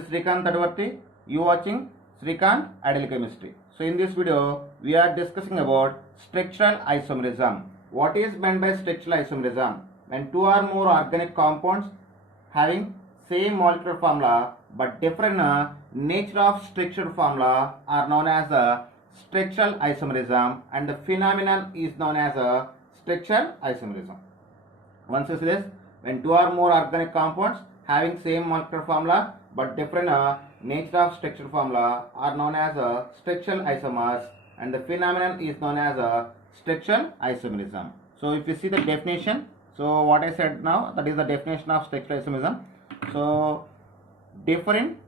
is Srikanth Tadvarti. You watching Srikanth Ideal Chemistry. So in this video, we are discussing about structural isomerism. What is meant by structural isomerism? When two or more organic compounds having same molecular formula but different nature of structural formula are known as structural isomerism, and the phenomenon is known as structural isomerism. Once you see this, when two or more organic compounds having same molecular formula but different nature of structural formula are known as structural isomers, and the phenomenon is known as structural isomerism. So if you see the definition, so what I said now, that is the definition of structural isomerism. So different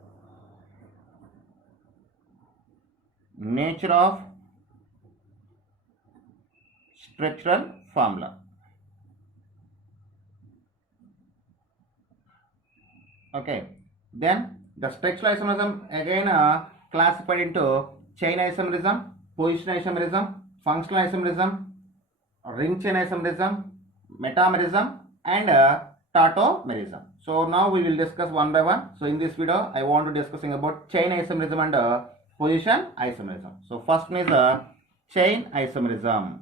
nature of structural formula. Okay, then the structural isomerism again classified into chain isomerism, position isomerism, functional isomerism, ring chain isomerism, metamerism, and tautomerism. So now we will discuss one by one. So in this video, I want to discussing about chain isomerism and position isomerism. So first one is chain isomerism.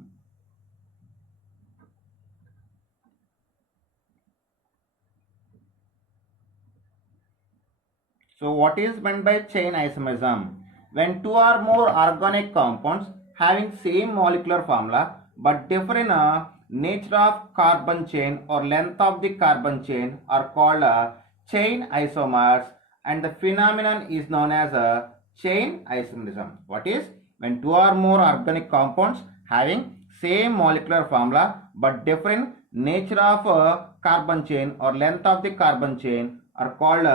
So what is meant by chain isomerism? When two or more organic compounds having same molecular formula but different nature of carbon chain or length of the carbon chain are called chain isomers, and the phenomenon is known as chain isomerism. What is? When two or more organic compounds having same molecular formula but different nature of carbon chain or length of the carbon chain are called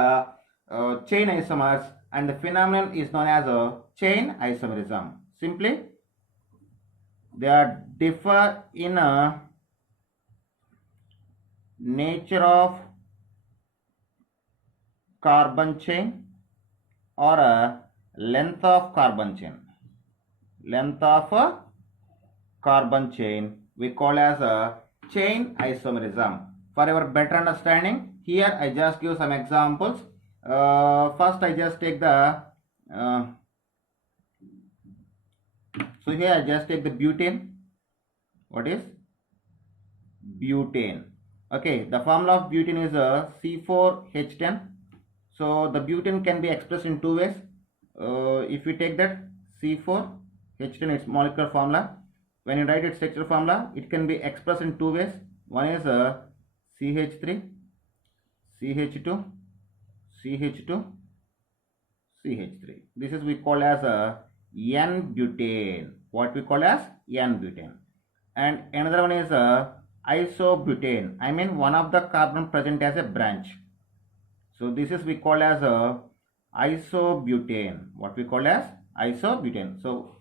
chain isomers, and the phenomenon is known as chain isomerism. Simply, they are differ in nature of carbon chain or length of carbon chain. Length of carbon chain we call as chain isomerism. For your better understanding, here I just give some examples. First I just take the so here I just take the butane. What is butane? Okay, the formula of butane is C4H10. So the butane can be expressed in two ways. If you take that C4H10, its molecular formula, when you write its structural formula, it can be expressed in two ways. One is CH3, CH2, CH2, CH3. This is we call as N-butane. What we call as N-butane. And another one is isobutane. I mean one of the carbon present as a branch. So this is we call as isobutane. What we call as isobutane. So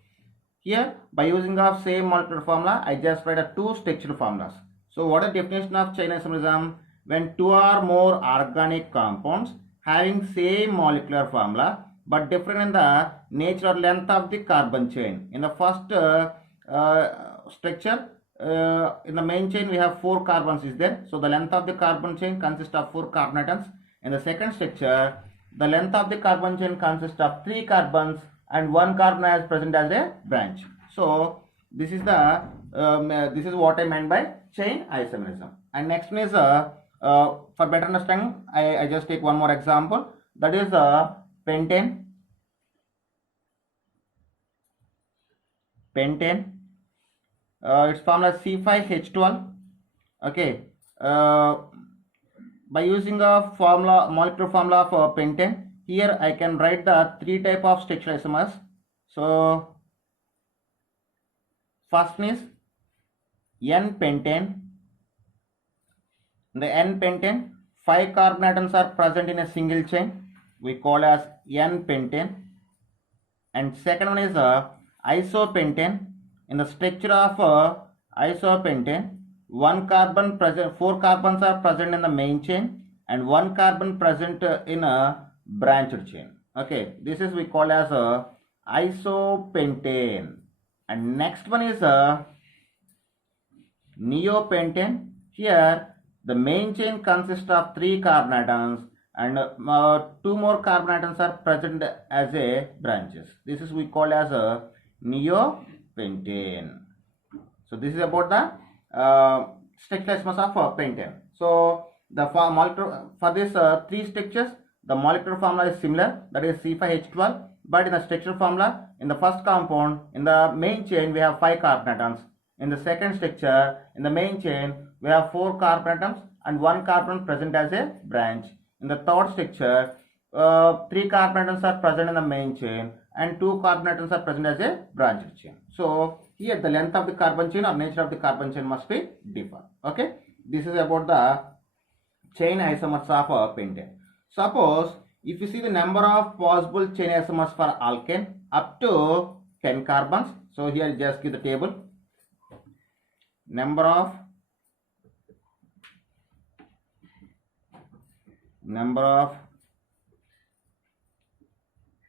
here by using of same molecular formula, I just write two structural formulas. So what is the definition of chain isomerism? When two or more organic compounds having same molecular formula but different in the nature or length of the carbon chain. In the first structure, in the main chain we have 4 carbons is there. So the length of the carbon chain consists of 4 carbon atoms. In the second structure, the length of the carbon chain consists of 3 carbons and 1 carbon is present as a branch. So this is the this is what I meant by chain isomerism. And next one is for better understanding, I just take one more example. That is pentane. Pentane. Its formula C5H12. Okay. By using a formula, molecular formula of pentane, here I can write the 3 type of structural isomers. So first one is N-pentane. The N-pentane, 5 carbon atoms are present in a single chain. We call as N-pentane. And second one is isopentane. In the structure of isopentane, 1 carbon present, 4 carbons are present in the main chain and 1 carbon present in a branched chain. Okay, this is we call as isopentane. And next one is neopentane. Here the main chain consists of 3 carbon atoms and two more carbon atoms are present as a branches. This is we call as a neopentane. So this is about the structural isomers of pentane. So the molecular for this three structures, the molecular formula is similar, that is C5H12, but in the structural formula, in the first compound, in the main chain we have 5 carbon atoms. In the second structure, in the main chain, we have 4 carbon atoms and 1 carbon present as a branch. In the third structure, 3 carbon atoms are present in the main chain and 2 carbon atoms are present as a branched chain. So here the length of the carbon chain or nature of the carbon chain must be different. Okay, this is about the chain isomers of pentane. Suppose if you see the number of possible chain isomers for alkane up to 10 carbons. So here just give the table. Number of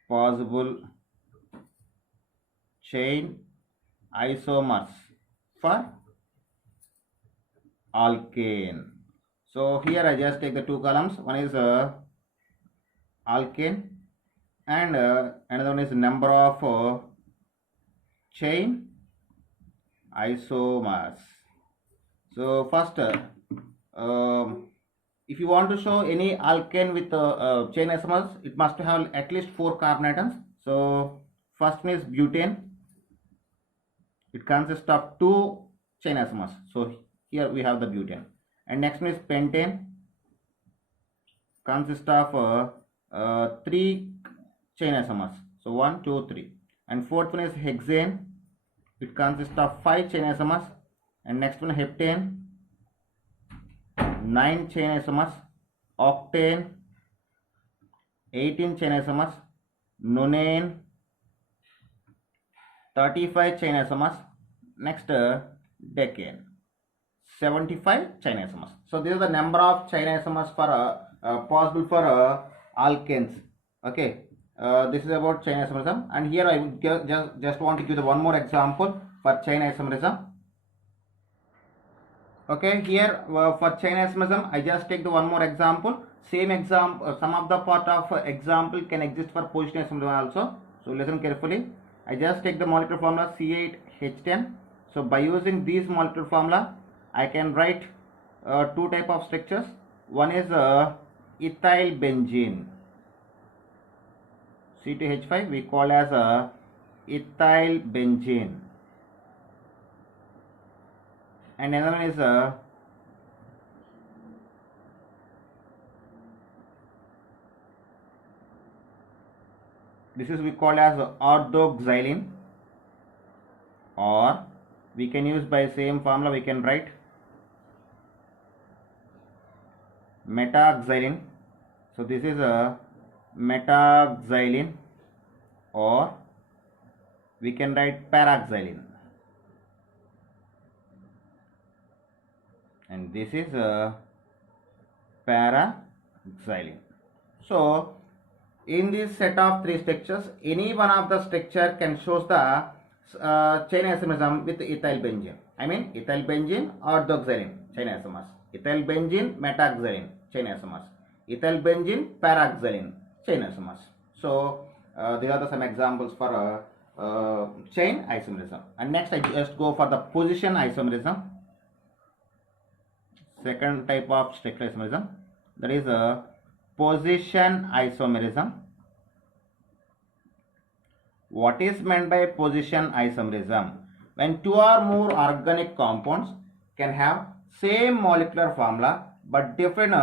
possible chain isomers for alkane. So here I just take the two columns. One is alkane and another one is number of chain isomers. So first, if you want to show any alkane with chain isomers, it must have at least 4 carbon atoms. So first one is butane. It consists of 2 chain isomers. So here we have the butane. And next one is pentane. Consists of 3 chain isomers. So 1, 2, 3. And fourth one is hexane. It consists of 5 chain isomers. And next one heptane, 9 chain isomers. Octane, 18 chain isomers. Nonane, 35 chain isomers. Next decane, 75 chain isomers. So this is the number of chain isomers for possible for alkanes. Okay, this is about chain isomerism, and here I would just want to give the one more example for chain isomerism. Okay, here for chain isomerism I just take the one more example. Same example, some of the part of example can exist for position isomerism also. So listen carefully. I just take the molecular formula C8H10. So by using this molecular formula, I can write two type of structures. One is ethyl benzene. C2H5 we call as ethyl benzene. And another one is this is we call as orthoxylene, or we can use by same formula we can write metaxylene. So this is a metaxylene, or we can write paraxylene, and this is a paraxylene. So in this set of 3 structures, any one of the structure can show the chain isomerism with ethyl benzene. I mean ethyl benzene or orthoxylene chain isomers, ethyl benzene metaxylene chain isomers, ethyl benzene paraxylene chain isomers. So these are some examples for chain isomerism. And next I just go for the position isomerism, second type of structural isomerism, that is a position isomerism. What is meant by position isomerism? When 2 or more organic compounds can have same molecular formula but different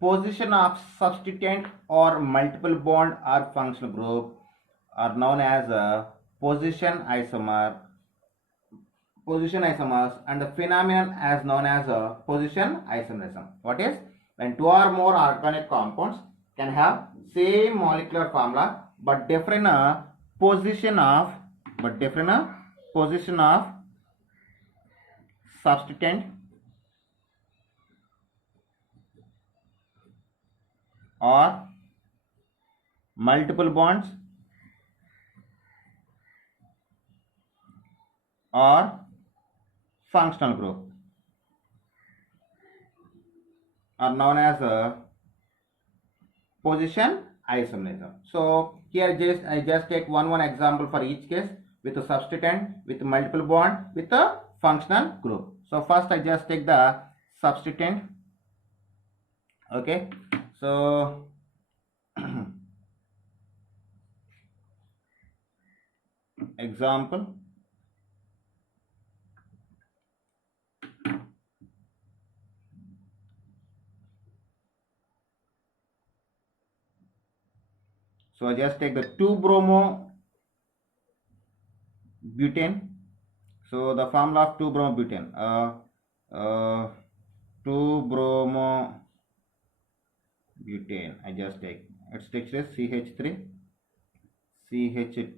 position of substituent or multiple bond or functional group are known as position isomers, and the phenomenon as known as position isomerism. What is? When 2 or more organic compounds can have same molecular formula but different position of substituent or multiple bonds or functional group are known as position isomerism. So here I just take one example for each case with a substituent, with multiple bond, with a functional group. So first I just take the substituent. Okay, so example. So I just take the 2-bromo butane. So the formula of 2-bromo butane, 2-bromo butane. I just take its structure is CH3, CHBr,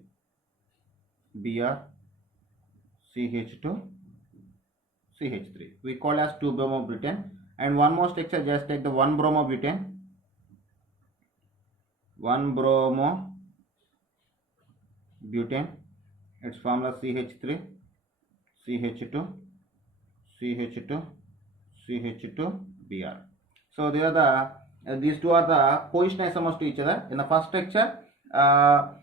CH2, CH3. We call as 2-bromo butane. And one more structure, just take the 1-bromo butane. 1-bromo butane. Its formula CH3, CH2, CH2, CH2Br. So these two are the position isomers to each other. In the first structure, the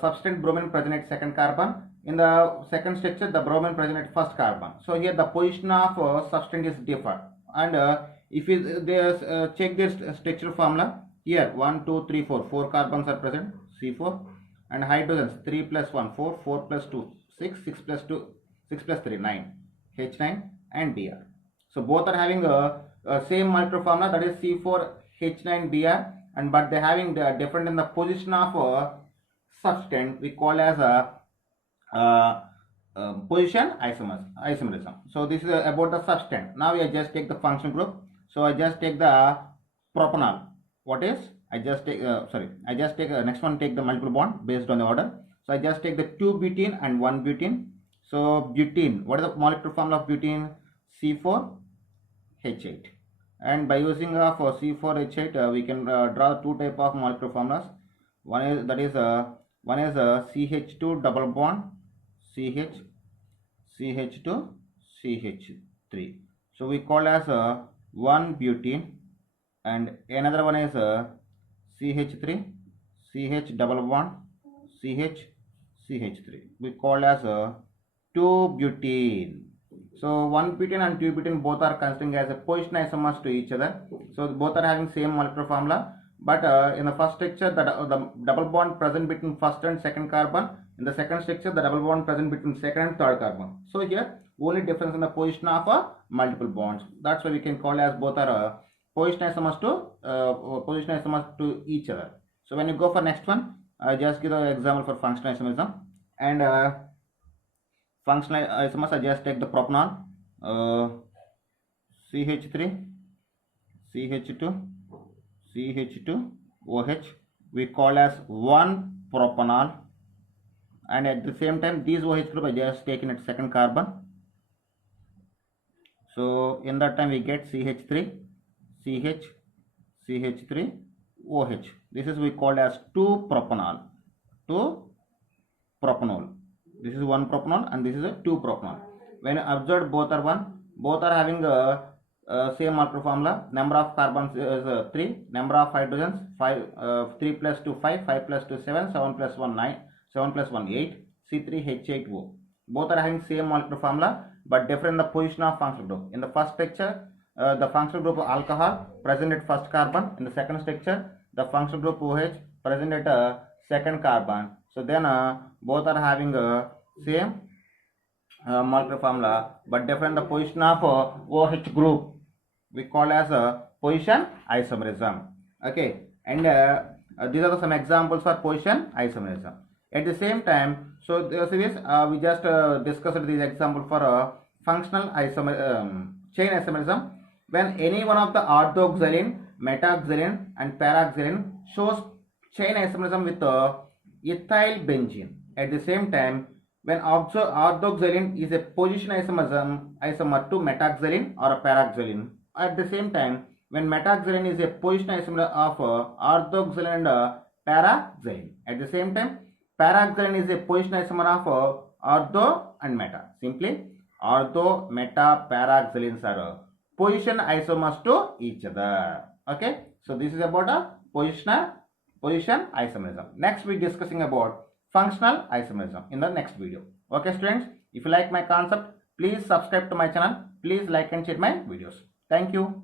substance bromine present at second carbon. In the second structure, the bromine present at first carbon. So here the position of substance is different. And if you check this structure formula, here 1, 2, 3, 4, 4 carbons are present, C4, and hydrogens 3 plus 1, 4, 4 plus 2, 6, 6 plus 2, 6 plus 3, 9, H9 and Br. So both are having a same molecular formula, that is C4H9Br, and but they having the different in the position of substance. We call as a position isomerism. So this is about the substance. Now I just take the functional group. So I just take the propanol. What is? I just take next one, take the multiple bond based on the order. So I just take the 2 butene and 1 butene. So butene, what is the molecular formula of butene? C4H8. And by using of C4H8, we can draw two type of molecular formulas. One is CH2 double bond CH, CH2, CH3. So we call as 1 butene, and another one is CH3, CH double bond CH, CH3. We call as 2 butene. So 1 butene and 2 butene both are considering as a position isomers to each other. So both are having same molecular formula. But in the first structure, the double bond present between first and second carbon. In the second structure, the double bond present between second and third carbon. So here, only difference in the position of multiple bonds. That's why we can call as both are position isomers to each other. So when you go for next one, just give the example for functional isomerism. And functional isomers, I just take the propanol, CH3, CH2, CH2, OH. We call as 1 propanol. And at the same time, these OH group I just taken at second carbon. So in that time we get CH3, CH, CH3, OH. This is we called as 2 propanol. 2 propanol. This is 1 propanol and this is a 2 propanol. When observed, both are having same molecular formula. Number of carbons is 3. Number of hydrogens 5. 3 plus 2 5. 5 plus 2 7. 7 plus 1 9. 7 plus 1 8. C3H8O. Both are having same molecular formula but different in the position of functional group. In the first structure, the functional group of alcohol present at first carbon. In the second structure, the functional group OH present at second carbon. So then both are having same molecular formula but different in the position of OH group. We call as position isomerism. Okay, and these are some examples for position isomerism. At the same time, so we just discussed this example for functional chain isomerism. When any one of the orthoxylene, metaxylene and paraxylene shows chain isomerism with ethyl benzene. At the same time, when orthoxylene is a position isomer to metaxylene or a paraxylene. At the same time, when metaxylene is a position isomer of orthoxylene and paraxylene. At the same time, paraxylene is a position isomer of ortho and meta. Simply, ortho, meta, paraxylenes are position isomers to each other. Okay. So this is about a position isomerism. Next we discussing about functional isomerism in the next video. Okay students, if you like my concept, please subscribe to my channel. Please like and share my videos. Thank you.